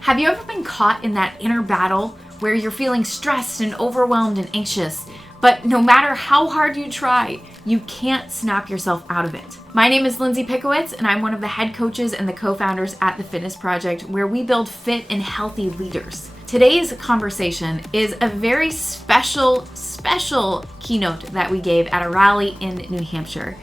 Have you ever been caught in that inner battle where you're feeling stressed and overwhelmed and anxious, but no matter how hard you try, you can't snap yourself out of it? My name is Lindsay Pickowitz, and I'm one of the head coaches and the co-founders at The Fitness Project, where we build fit and healthy leaders. Today's conversation is a very special keynote that we gave at a rally in New Hampshire.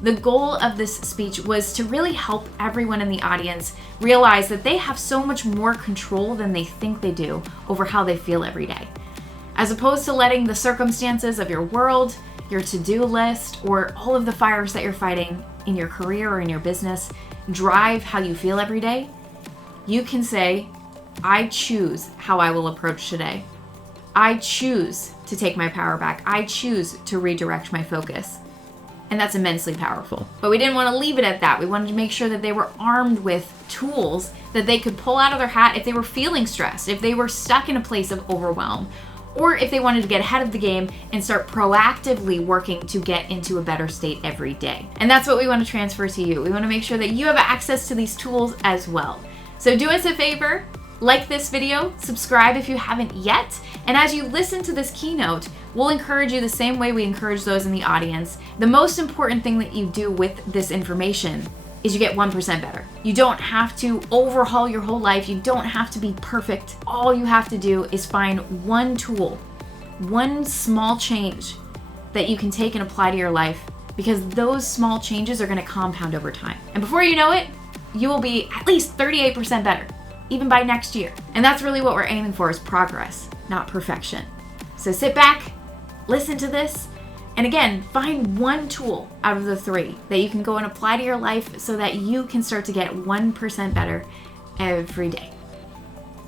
The goal of this speech was to really help everyone in the audience realize that they have so much more control than they think they do over how they feel every day. As opposed to letting the circumstances of your world, your to-do list, or all of the fires that you're fighting in your career or in your business drive how you feel every day, you can say, I choose how I will approach today. I choose to take my power back. I choose to redirect my focus. And that's immensely powerful. But we didn't want to leave it at that. We wanted to make sure that they were armed with tools that they could pull out of their hat if they were feeling stressed, if they were stuck in a place of overwhelm, or if they wanted to get ahead of the game and start proactively working to get into a better state every day. And that's what we want to transfer to you. We want to make sure that you have access to these tools as well. So do us a favor, like this video, subscribe if you haven't yet, and as you listen to this keynote, we'll encourage you the same way we encourage those in the audience. The most important thing that you do with this information is you get 1% better. You don't have to overhaul your whole life. You don't have to be perfect. All you have to do is find one tool, one small change that you can take and apply to your life, because those small changes are going to compound over time. And before you know it, you will be at least 38% better, even by next year. And that's really what we're aiming for, is progress, not perfection. So sit back, listen to this, and again, find one tool out of the three that you can go and apply to your life so that you can start to get 1% better every day.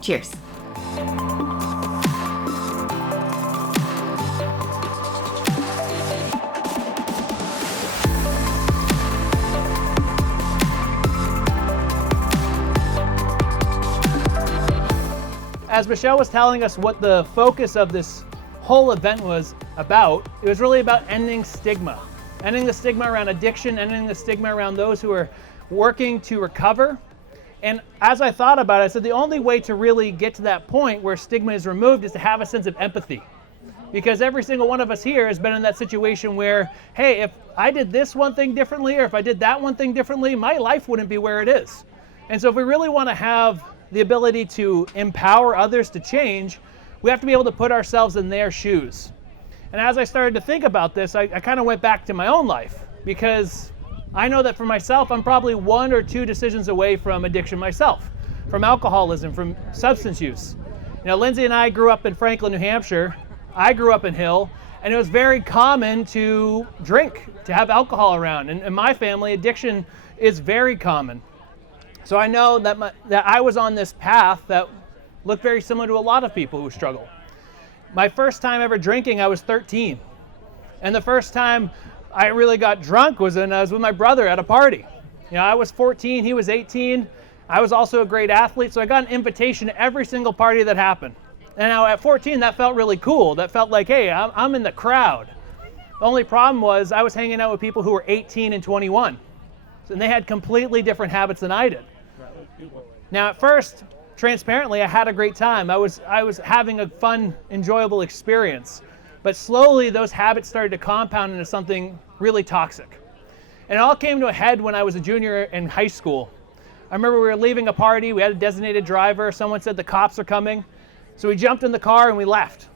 Cheers. As Michelle was telling us what the focus of this whole event was about, it was really about ending stigma. Ending the stigma around addiction, ending the stigma around those who are working to recover. And as I thought about it, I said the only way to really get to that point where stigma is removed is to have a sense of empathy. Because every single one of us here has been in that situation where, hey, if I did this one thing differently, or if I did that one thing differently, my life wouldn't be where it is. And so if we really want to have the ability to empower others to change, we have to be able to put ourselves in their shoes. And as I started to think about this, I kind of went back to my own life, because I know that for myself, I'm probably 1 or 2 decisions away from addiction myself, from alcoholism, from substance use. You know, Lindsay and I grew up in Franklin, New Hampshire. I grew up in Hill, and it was very common to drink, to have alcohol around. And in my family, addiction is very common. So I know that I was on this path that looked very similar to a lot of people who struggle. My first time ever drinking, I was 13. And the first time I really got drunk was when I was with my brother at a party. You know, I was 14, he was 18. I was also a great athlete, so I got an invitation to every single party that happened. And now at 14, that felt really cool. That felt like, hey, I'm in the crowd. The only problem was I was hanging out with people who were 18 and 21. And they had completely different habits than I did. Now at first, transparently, I had a great time. I was having a fun, enjoyable experience. But slowly those habits started to compound into something really toxic. And it all came to a head when I was a junior in high school. I remember we were leaving a party, we had a designated driver, someone said the cops are coming. So we jumped in the car and we left.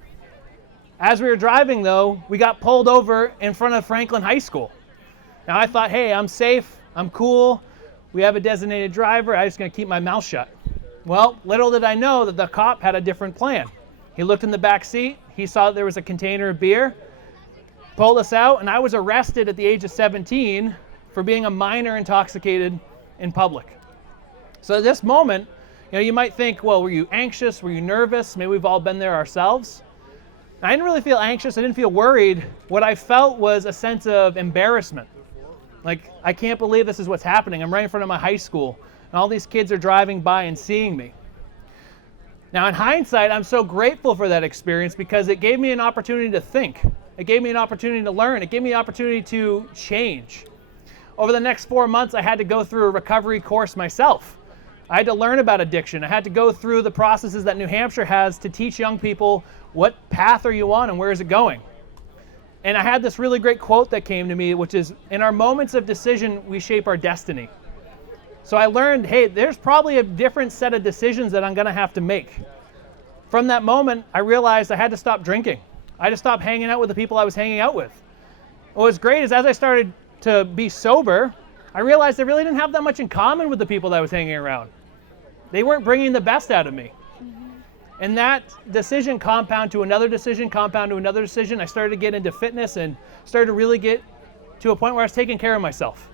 As we were driving though, we got pulled over in front of Franklin High School. Now I thought, hey, I'm safe, I'm cool. We have a designated driver, I'm just gonna keep my mouth shut. Well, little did I know that the cop had a different plan. He looked in the back seat, he saw that there was a container of beer, pulled us out, and I was arrested at the age of 17 for being a minor intoxicated in public. So at this moment, you know, you might think, well, were you anxious? Were you nervous? Maybe we've all been there ourselves. I didn't really feel anxious, I didn't feel worried. What I felt was a sense of embarrassment. Like, I can't believe this is what's happening. I'm right in front of my high school, and all these kids are driving by and seeing me. Now, in hindsight, I'm so grateful for that experience because it gave me an opportunity to think. It gave me an opportunity to learn. It gave me an opportunity to change. Over the next 4 months, I had to go through a recovery course myself. I had to learn about addiction. I had to go through the processes that New Hampshire has to teach young people what path are you on and where is it going. And I had this really great quote that came to me, which is, in our moments of decision, we shape our destiny. So I learned, hey, there's probably a different set of decisions that I'm going to have to make. From that moment, I realized I had to stop drinking. I had to stop hanging out with the people I was hanging out with. What was great is as I started to be sober, I realized I really didn't have that much in common with the people that I was hanging around. They weren't bringing the best out of me. And that decision compound to another decision, compound to another decision. I started to get into fitness and started to really get to a point where I was taking care of myself.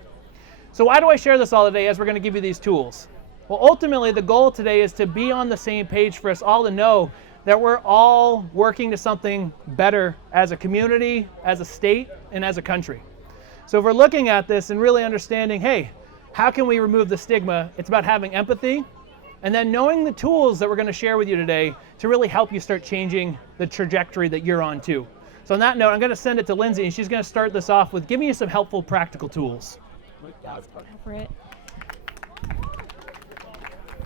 So why do I share this all today as we're going to give you these tools? Well, ultimately, the goal today is to be on the same page for us all to know that we're all working to something better as a community, as a state, and as a country. So if we're looking at this and really understanding, hey, how can we remove the stigma? It's about having empathy, and then knowing the tools that we're going to share with you today to really help you start changing the trajectory that you're on too. So on that note, I'm going to send it to Lindsay, and she's going to start this off with giving you some helpful practical tools.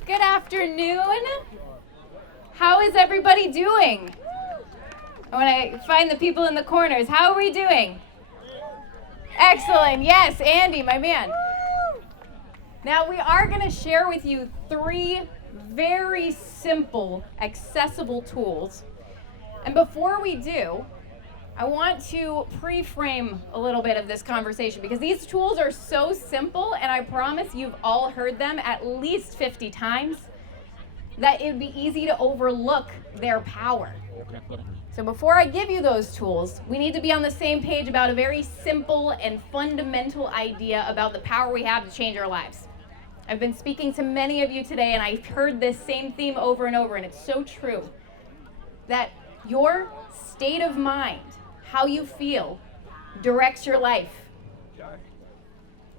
Good afternoon. How is everybody doing? I want to find the people in the corners. How are we doing? Excellent. Yes, Andy, my man. Now we are going to share with you 3 very simple, accessible tools. And before we do, I want to pre-frame a little bit of this conversation because these tools are so simple, and I promise you've all heard them at least 50 times, that it would be easy to overlook their power. So before I give you those tools, we need to be on the same page about a very simple and fundamental idea about the power we have to change our lives. I've been speaking to many of you today, and I've heard this same theme over and over, and it's so true, that your state of mind, how you feel, directs your life.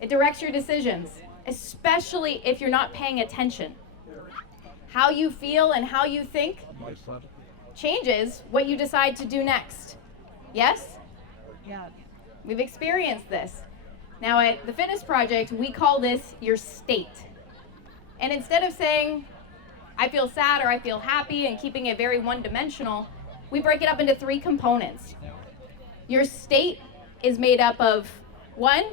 It directs your decisions, especially if you're not paying attention. How you feel and how you think changes what you decide to do next. Yes? Yeah. We've experienced this. Now at the Fitness Project, we call this your state. And instead of saying, I feel sad or I feel happy and keeping it very one-dimensional, we break it up into 3 components. Your state is made up of 1,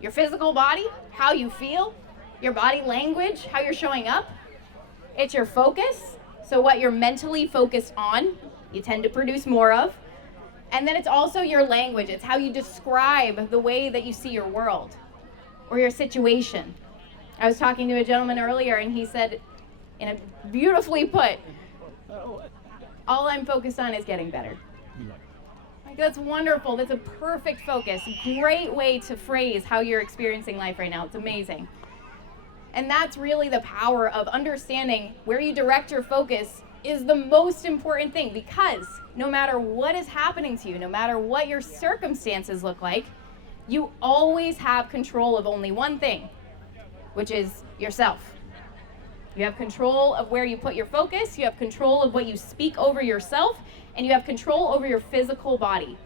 your physical body, how you feel, your body language, how you're showing up. It's your focus, so what you're mentally focused on, you tend to produce more of. And then it's also your language. It's how you describe the way that you see your world or your situation. I was talking to a gentleman earlier, and he said, in a beautifully put, all I'm focused on is getting better. Like, that's wonderful. That's a perfect focus. Great way to phrase how you're experiencing life right now. It's amazing. And that's really the power of understanding where you direct your focus is the most important thing, because no matter what is happening to you, no matter what your circumstances look like, you always have control of only one thing, which is yourself. You have control of where you put your focus, you have control of what you speak over yourself, and you have control over your physical body.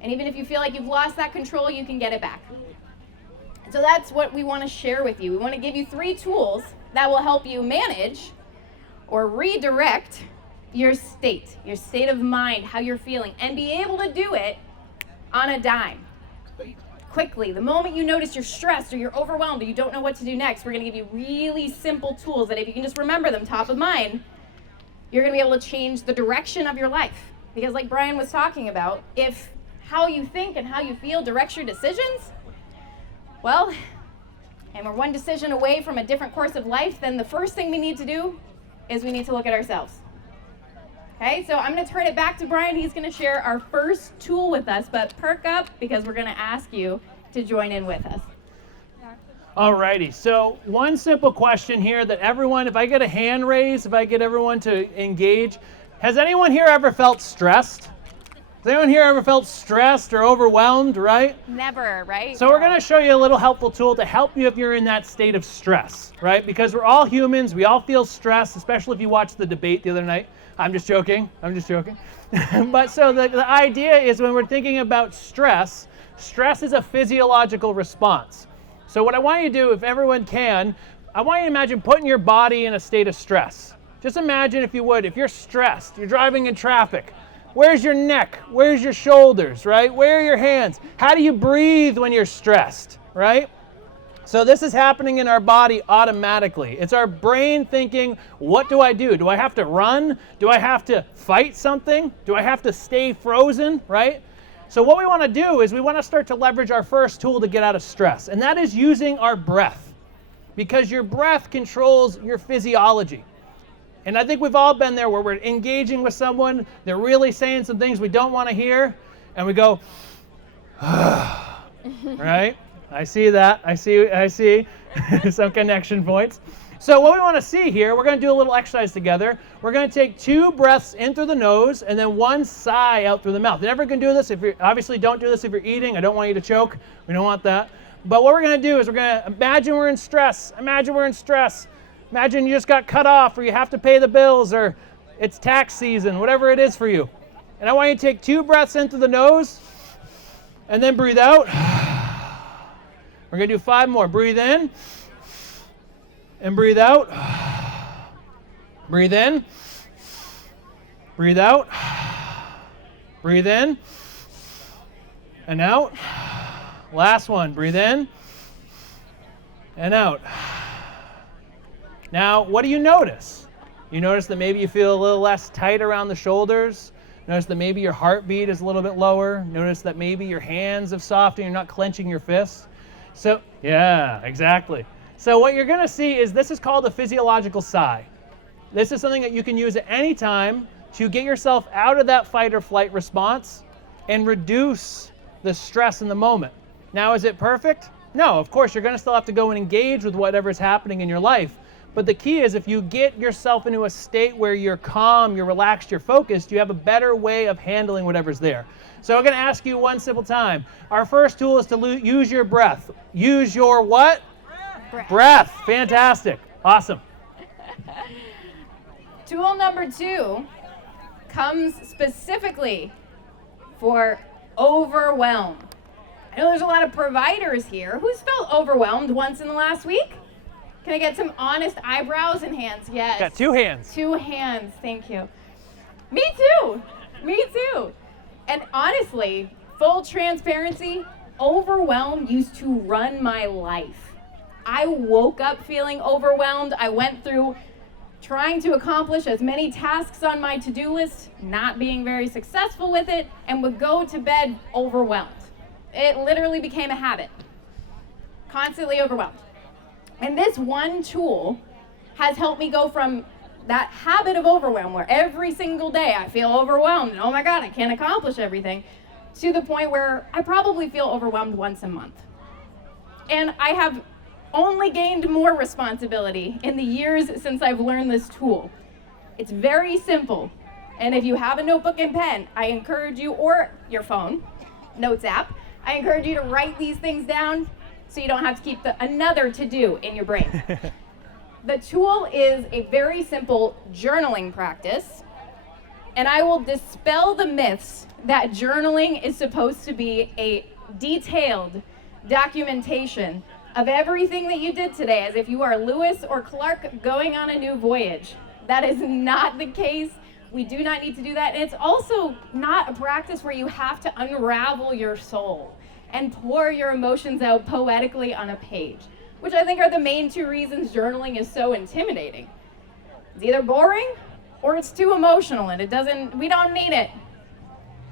And even if you feel like you've lost that control, you can get it back. So that's what we want to share with you. We want to give you 3 tools that will help you manage or redirect your state of mind, how you're feeling, and be able to do it on a dime. Quickly, the moment you notice you're stressed or you're overwhelmed or you don't know what to do next, we're going to give you really simple tools that if you can just remember them top of mind, you're going to be able to change the direction of your life. Because like Brian was talking about, if how you think and how you feel directs your decisions, well, and we're one decision away from a different course of life, then the first thing we need to do is we need to look at ourselves. Okay, so I'm going to turn it back to Brian. He's going to share our first tool with us, but perk up because we're going to ask you to join in with us. Alrighty, so one simple question here that everyone, if I get a hand raise, if I get everyone to engage, has anyone here ever felt stressed? Has anyone here ever felt stressed or overwhelmed, right? Never, right? So we're going to show you a little helpful tool to help you if you're in that state of stress, right? Because we're all humans, we all feel stress, especially if you watched the debate the other night. I'm just joking. But so the idea is when we're thinking about stress, stress is a physiological response. So what I want you to do, if everyone can, I want you to imagine putting your body in a state of stress. Just imagine, if you would, if you're stressed, you're driving in traffic. Where's your neck? Where's your shoulders, right? Where are your hands? How do you breathe when you're stressed, right? So this is happening in our body automatically. It's our brain thinking, what do I do? Do I have to run? Do I have to fight something? Do I have to stay frozen, right? So what we want to do is we want to start to leverage our first tool to get out of stress, and that is using our breath, because your breath controls your physiology. And I think we've all been there where we're engaging with someone, they're really saying some things we don't want to hear, and we go, right? I see that. I see some connection points. So what we want to see here, we're going to do a little exercise together. We're going to take 2 breaths in through the nose and then 1 sigh out through the mouth. You're never going to do this if you're, obviously don't do this if you're eating. I don't want you to choke. We don't want that. But what we're going to do is we're going to imagine we're in stress. Imagine we're in stress. Imagine you just got cut off, or you have to pay the bills, or it's tax season, whatever it is for you. And I want you to take 2 breaths in through the nose and then breathe out. We're going to do 5 more. Breathe in and breathe out. Breathe in. Breathe out. Breathe in and out. Last one. Breathe in and out. Now, what do you notice? You notice that maybe you feel a little less tight around the shoulders. Notice that maybe your heartbeat is a little bit lower. Notice that maybe your hands have softened, you're not clenching your fists. So, yeah, exactly. So what you're going to see is this is called a physiological sigh. This is something that you can use at any time to get yourself out of that fight or flight response and reduce the stress in the moment. Now, is it perfect? No, of course, you're going to still have to go and engage with whatever's happening in your life. But the key is, if you get yourself into a state where you're calm, you're relaxed, you're focused, you have a better way of handling whatever's there. So I'm going to ask you one simple time. Our first tool is to use your breath. Use your what? Breath. Fantastic. Awesome. Tool number 2 comes specifically for overwhelm. I know there's a lot of providers here. Who's felt overwhelmed once in the last week? Can I get some honest eyebrows and hands? Yes. Got 2 hands. 2 hands, thank you. Me too. Me too. And honestly, full transparency, overwhelm used to run my life. I woke up feeling overwhelmed. I went through trying to accomplish as many tasks on my to-do list, not being very successful with it, and would go to bed overwhelmed. It literally became a habit. Constantly overwhelmed. And this one tool has helped me go from that habit of overwhelm, where every single day I feel overwhelmed and oh my God, I can't accomplish everything, to the point where I probably feel overwhelmed once a month. And I have only gained more responsibility in the years since I've learned this tool. It's very simple. And if you have a notebook and pen, I encourage you, or your phone, notes app, I encourage you to write these things down so you don't have to keep another to-do in your brain. The tool is a very simple journaling practice, and I will dispel the myths that journaling is supposed to be a detailed documentation of everything that you did today, as if you are Lewis or Clark going on a new voyage. That is not the case. We do not need to do that. And it's also not a practice where you have to unravel your soul and pour your emotions out poetically on a page, which I think are the main 2 reasons journaling is so intimidating. It's either boring or it's too emotional and we don't need it.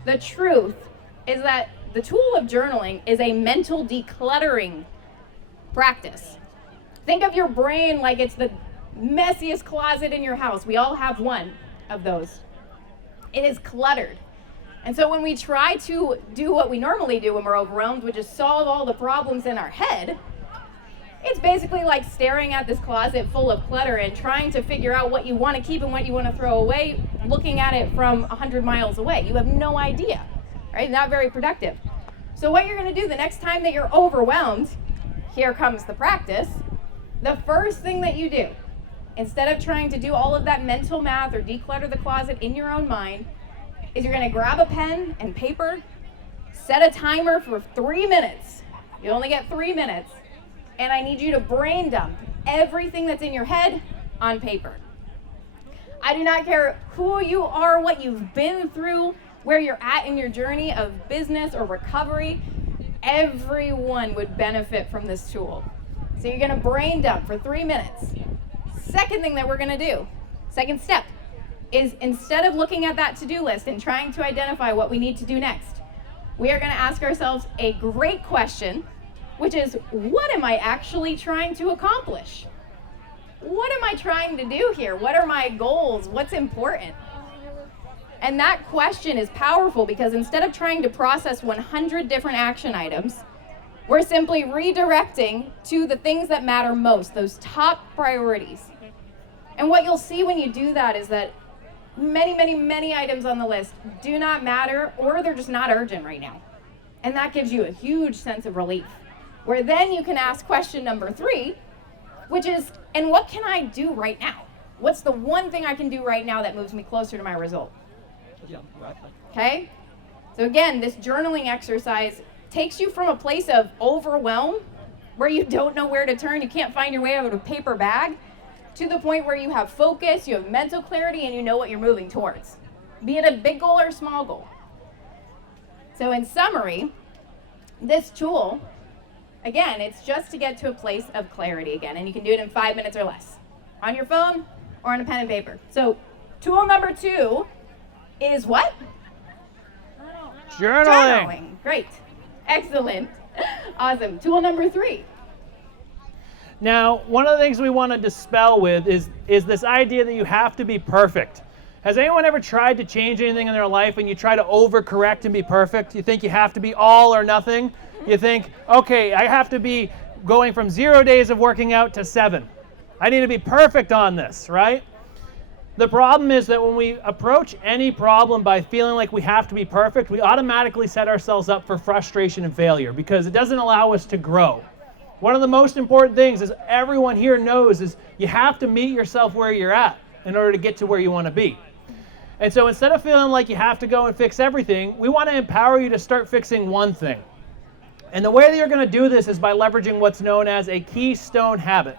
The truth is that the tool of journaling is a mental decluttering practice. Think of your brain like it's the messiest closet in your house. We all have one of those. It is cluttered. And so when we try to do what we normally do when we're overwhelmed, which is solve all the problems in our head, it's basically like staring at this closet full of clutter and trying to figure out what you want to keep and what you want to throw away, looking at it from 100 miles away. You have no idea, right? Not very productive. So what you're going to do the next time that you're overwhelmed, here comes the practice. The first thing that you do, instead of trying to do all of that mental math or declutter the closet in your own mind, is you're going to grab a pen and paper, set a timer for 3 minutes. You only get 3 minutes. And I need you to brain dump everything that's in your head on paper. I do not care who you are, what you've been through, where you're at in your journey of business or recovery. Everyone would benefit from this tool. So you're gonna brain dump for 3 minutes. Second thing that we're gonna do, second step, is instead of looking at that to-do list and trying to identify what we need to do next, we are gonna ask ourselves a great question, which is, what am I actually trying to accomplish? What am I trying to do here? What are my goals? What's important? And that question is powerful because instead of trying to process 100 different action items, we're simply redirecting to the things that matter most, those top priorities. And what you'll see when you do that is that many items on the list do not matter, or they're just not urgent right now. And that gives you a huge sense of relief, where then you can ask question number 3, which is, and what can I do right now? What's the one thing I can do right now that moves me closer to my result? Okay? So again, this journaling exercise takes you from a place of overwhelm, where you don't know where to turn, you can't find your way out of a paper bag, to the point where you have focus, you have mental clarity, and you know what you're moving towards, be it a big goal or a small goal. So in summary, this tool, again, it's just to get to a place of clarity again, and you can do it in 5 minutes or less, on your phone or on a pen and paper. So tool number 2 is what? Journaling. Great. Excellent. Awesome. Tool number 3. Now, one of the things we want to dispel with is this idea that you have to be perfect. Has anyone ever tried to change anything in their life and you try to overcorrect and be perfect? You think you have to be all or nothing? You think, okay, I have to be going from 0 days of working out to 7. I need to be perfect on this, right? The problem is that when we approach any problem by feeling like we have to be perfect, we automatically set ourselves up for frustration and failure because it doesn't allow us to grow. One of the most important things, as everyone here knows, is you have to meet yourself where you're at in order to get to where you want to be. And so instead of feeling like you have to go and fix everything, we want to empower you to start fixing one thing. And the way that you're going to do this is by leveraging what's known as a keystone habit.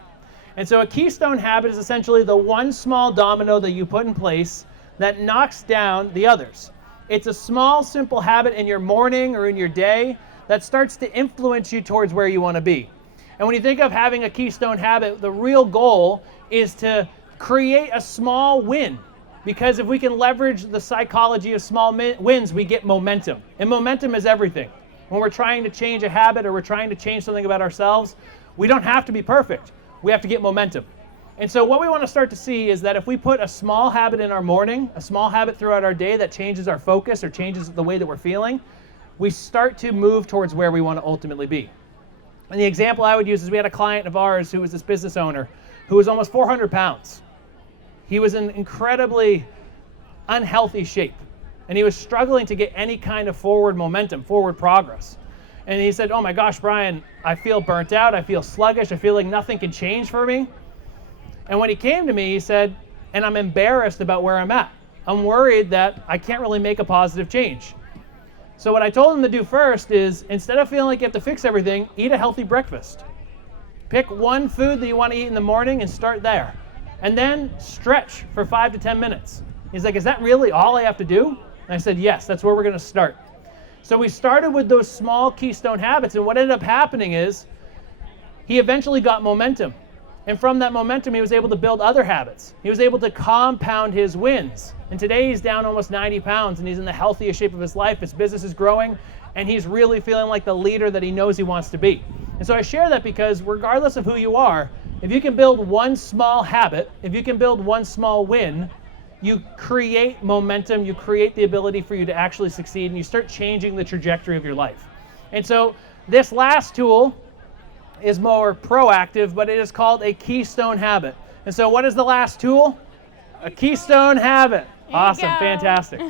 And so a keystone habit is essentially the one small domino that you put in place that knocks down the others. It's a small, simple habit in your morning or in your day that starts to influence you towards where you want to be. And when you think of having a keystone habit, the real goal is to create a small win. Because if we can leverage the psychology of small wins, we get momentum. And momentum is everything. When we're trying to change a habit or we're trying to change something about ourselves, we don't have to be perfect. We have to get momentum. And so what we want to start to see is that if we put a small habit in our morning, a small habit throughout our day that changes our focus or changes the way that we're feeling, we start to move towards where we want to ultimately be. And the example I would use is we had a client of ours who was this business owner who was almost 400 pounds. He was in incredibly unhealthy shape, and he was struggling to get any kind of forward momentum, forward progress. And he said, oh my gosh, Brian, I feel burnt out, I feel sluggish, I feel like nothing can change for me. And when he came to me, he said, and I'm embarrassed about where I'm at. I'm worried that I can't really make a positive change. So what I told him to do first is, instead of feeling like you have to fix everything, eat a healthy breakfast. Pick one food that you want to eat in the morning and start there. And then stretch for 5 to 10 minutes. He's like, is that really all I have to do? And I said, yes, that's where we're going to start. So we started with those small keystone habits, and what ended up happening is he eventually got momentum. And from that momentum, he was able to build other habits. He was able to compound his wins. And today he's down almost 90 pounds, and he's in the healthiest shape of his life. His business is growing, and he's really feeling like the leader that he knows he wants to be. And so I share that because regardless of who you are, if you can build one small habit, if you can build one small win, you create momentum, you create the ability for you to actually succeed, and you start changing the trajectory of your life. And so this last tool is more proactive, but it is called a keystone habit. And so what is the last tool? A keystone habit. Awesome, fantastic.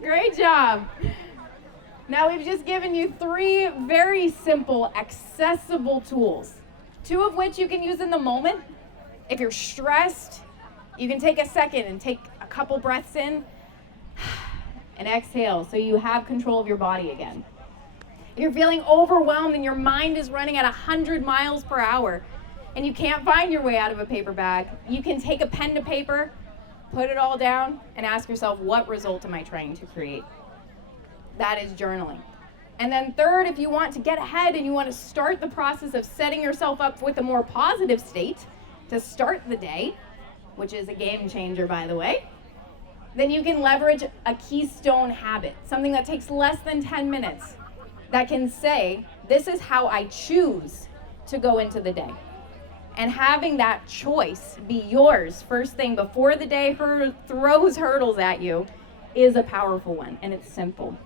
Great job. Now we've just given you 3 very simple, accessible tools, 2 of which you can use in the moment. If you're stressed, you can take a second and take a couple breaths in and exhale so you have control of your body again. If you're feeling overwhelmed and your mind is running at 100 miles per hour, and you can't find your way out of a paper bag, you can take a pen to paper, put it all down, and ask yourself, what result am I trying to create? That is journaling. And then third, if you want to get ahead and you want to start the process of setting yourself up with a more positive state to start the day, which is a game changer, by the way, then you can leverage a keystone habit, something that takes less than 10 minutes, that can say, this is how I choose to go into the day. And having that choice be yours first thing before the day throws hurdles at you is a powerful one, and it's simple.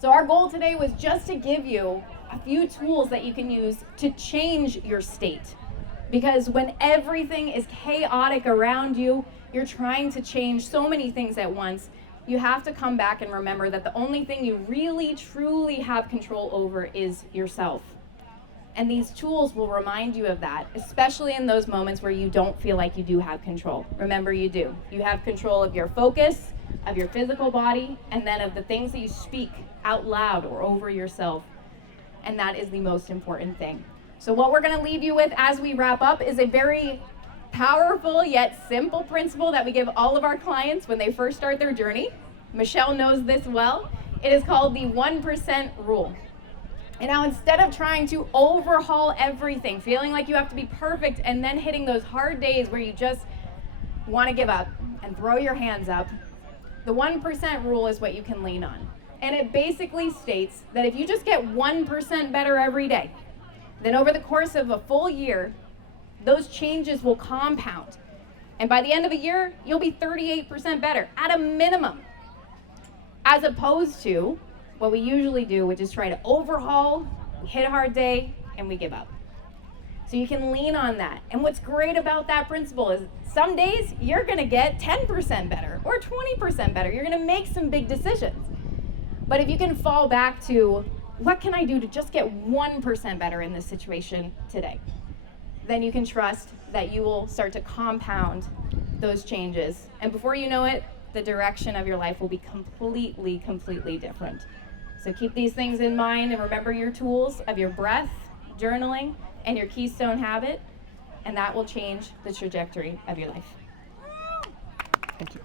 So our goal today was just to give you a few tools that you can use to change your state. Because when everything is chaotic around you, you're trying to change so many things at once, you have to come back and remember that the only thing you really, truly have control over is yourself. And these tools will remind you of that, especially in those moments where you don't feel like you do have control. Remember, you do. You have control of your focus, of your physical body, and then of the things that you speak out loud or over yourself. And that is the most important thing. So what we're going to leave you with as we wrap up is a very powerful yet simple principle that we give all of our clients when they first start their journey. Michelle knows this well. It is called the 1% rule. And now instead of trying to overhaul everything, feeling like you have to be perfect, and then hitting those hard days where you just want to give up and throw your hands up, the 1% rule is what you can lean on. And it basically states that if you just get 1% better every day, then over the course of a full year, those changes will compound. And by the end of a year, you'll be 38% better at a minimum. As opposed to what we usually do, which is try to overhaul, we hit a hard day, and we give up. So you can lean on that. And what's great about that principle is some days you're gonna get 10% better or 20% better. You're gonna make some big decisions. But if you can fall back to, what can I do to just get 1% better in this situation today? Then you can trust that you will start to compound those changes. And before you know it, the direction of your life will be completely different. So keep these things in mind and remember your tools of your breath, journaling, and your keystone habit, and that will change the trajectory of your life. Thank you.